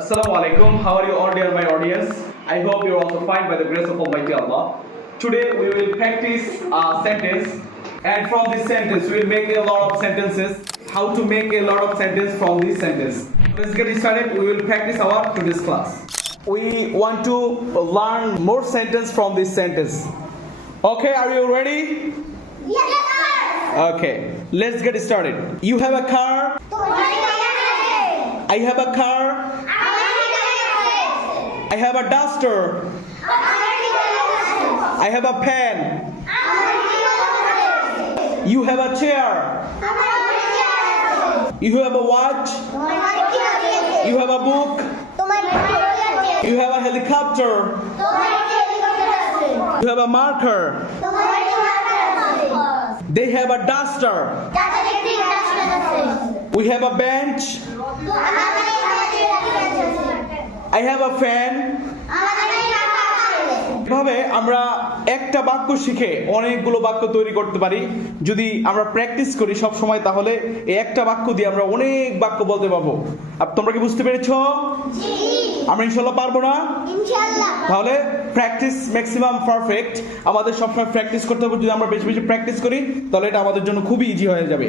Assalamu alaikum. How are you all, dear my audience? I hope you are also fine by the grace of Almighty Allah. Today we will practice a sentence, and from this sentence we will make a lot of sentences. How to make a lot of sentence from this sentence? Let's get started. We will practice our today's class. We want to learn more sentence from this sentence. Okay, are you ready? Yes, sir. Okay, let's get started. You have a car. I have a car. I have a duster. I have a pen. You have a chair. You have a watch. You have a book. You have a helicopter. You have a marker. They have a duster. We have a bench. I have a fan. এভাবে আমরা একটা বাক্য শিখে অনেকগুলো বাক্য তৈরি করতে পারি যদি আমরা প্র্যাকটিস করি সব সময়, তাহলে এই একটা বাক্য দিয়ে আমরা অনেক বাক্য বলতে পারবো। তোমরা কি বুঝতে পেরেছো? জি। আমরা ইনশাআল্লাহ পারবো না? ইনশাআল্লাহ। তাহলে প্র্যাকটিস ম্যাক্সিমাম পারফেক্ট। আমাদের সবসময় প্র্যাকটিস করতে হবে। যদি আমরা বেশি বেশি প্র্যাকটিস করি তাহলে এটা আমাদের জন্য খুবই ইজি হয়ে যাবে।